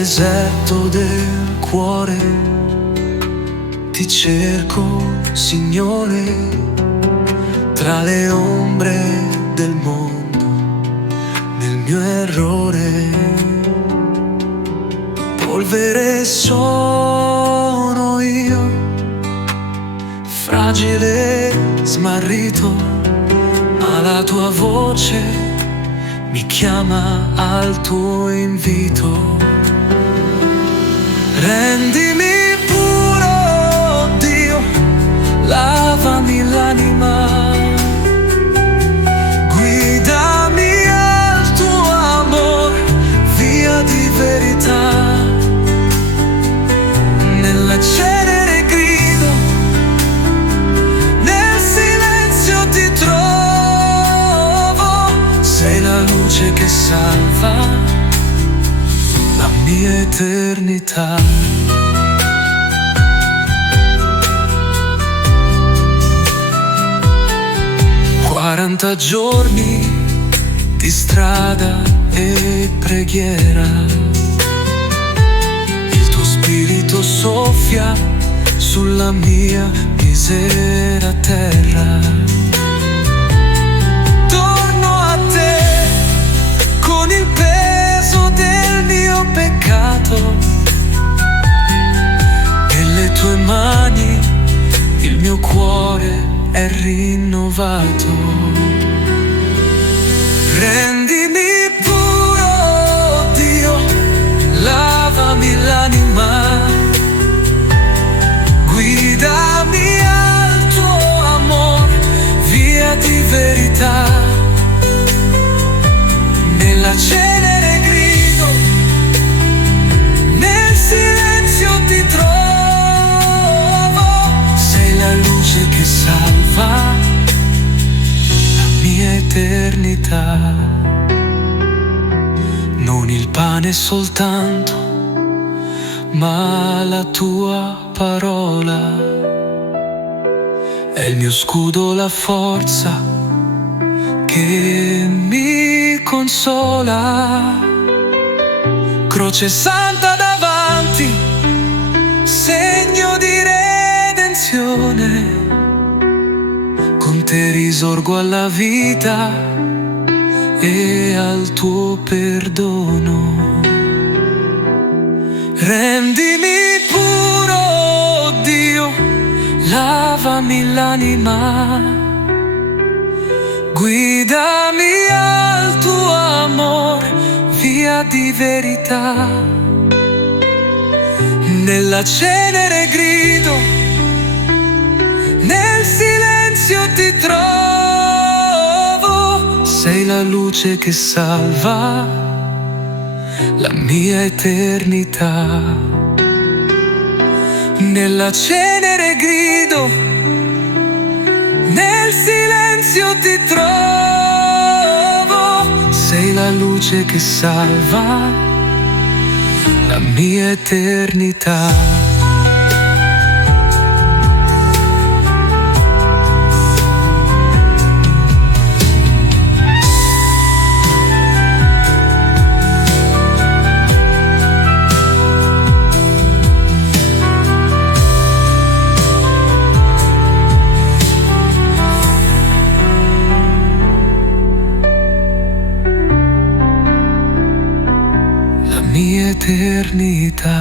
deserto del cuore ti cerco, Signore, tra le ombre del mondo, nel mio errore. Polvere sono io, fragile, smarrito, ma la tua voce mi chiama al tuo invito. Rendimi puro, Dio, lavami l'anima, guidami al tuo amor, via di verità. Nella cenere grido, nel silenzio ti trovo, sei la luce che salva la mia eternità. 40 giorni di strada e preghiera, il tuo spirito soffia sulla mia misera terra. Torno a te con il peso del mio peccato, nelle tue mani il mio cuore è rinnovato. Rendimi puro, Dio, lavami l'anima, guidami al tuo amor, via di verità. Nella cenere grido, nel silenzio ti trovo, sei la luce che salva la mia eternità. Non il pane soltanto, ma la tua parola è il mio scudo, la forza che mi consola. Croce santa davanti, segno di redenzione, con te risorgo alla vita e al tuo perdono. Rendimi puro, Dio, lavami l'anima, guidami al tuo amor, via di verità. Nella cenere grido, nel silenzio ti trovo, sei la luce che salva la mia eternità. Nella cenere grido, nel silenzio ti trovo, sei la luce che salva la mia eternità. Mia eternità.